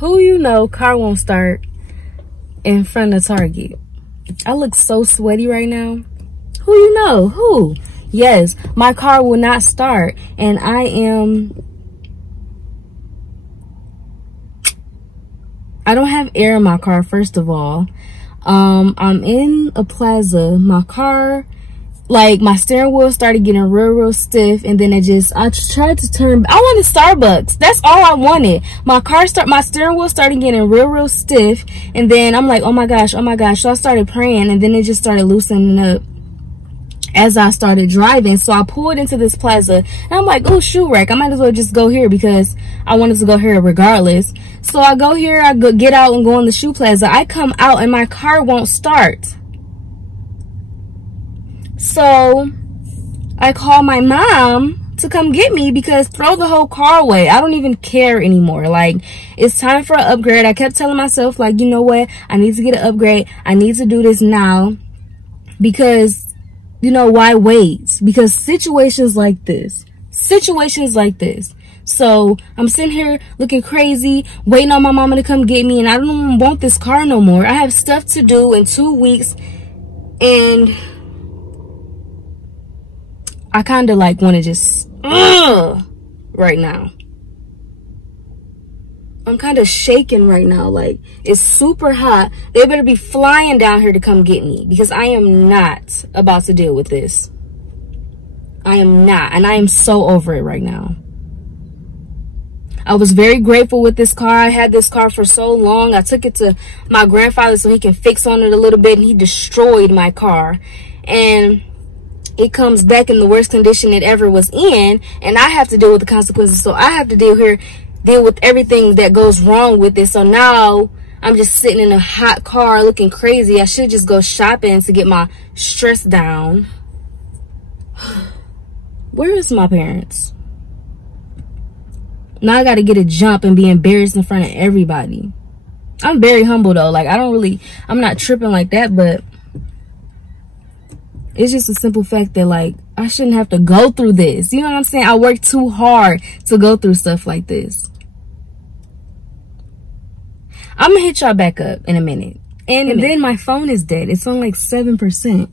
Who you know car won't start in front of Target? I look so sweaty right now. Who you know? Who? Yes, my car will not start, and I don't have air in my car, first of all. I'm in a plaza. My car, like, my steering wheel started getting real stiff, and then I tried to turn. I wanted Starbucks. That's all I wanted. My steering wheel started getting real stiff, and then I'm like, oh my gosh. So I started praying, and then it just started loosening up as I started driving. So I pulled into this plaza, and I'm like, oh, shoe rack, I might as well just go here because I wanted to go here regardless. So I go here, get out and go in the shoe plaza. I come out and my car won't start. So I call my mom to come get me because throw the whole car away. I don't even care anymore. Like, it's time for an upgrade. I kept telling myself, like, you know what? I need to get an upgrade. I need to do this now because, you know, why wait? Because situations like this. So I'm sitting here looking crazy, waiting on my mama to come get me, and I don't want this car no more. I have stuff to do in 2 weeks, and I kind of like want to just right now. I'm kind of shaking right now. Like, it's super hot. They better be flying down here to come get me because I am not about to deal with this. I am not, and I am so over it right now. I was very grateful with this car. I had this car for so long. I took it to my grandfather so he can fix on it a little bit, and he destroyed my car. And it comes back in the worst condition it ever was in, and I have to deal with the consequences. So I have to deal with everything that goes wrong with it. So now I'm just sitting in a hot car looking crazy. I should just go shopping to get my stress down. Where is my parents? Now I gotta get a jump and be embarrassed in front of everybody. I'm very humble though. Like, I'm not tripping like that, but it's just a simple fact that, like, I shouldn't have to go through this. You know what I'm saying? I work too hard to go through stuff like this. I'm gonna hit y'all back up in a minute. And then my phone is dead. It's on like 7%.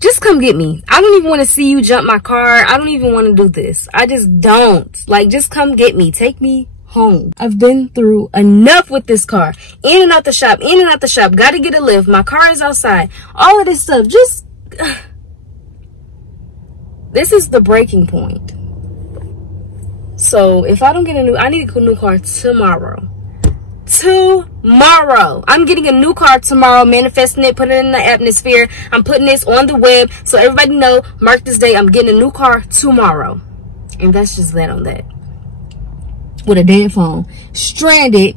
Just come get me. I don't even want to see you jump my car. I don't even want to do this. I just don't. Like, just come get me. Take me home. I've been through enough with this car. In and out the shop. Gotta get a lift. My car is outside. All of this stuff. Just... this is the breaking point. So, if I don't get I need a new car tomorrow. I'm getting a new car tomorrow, manifesting it, putting it in the atmosphere. I'm putting this on the web so everybody know, mark this day, I'm getting a new car tomorrow. And that's just that on that. With a dead phone. Stranded.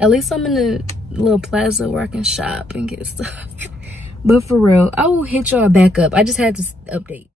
At least I'm in a little plaza where I can shop and get stuff. But for real, I will hit y'all back up. I just had to update.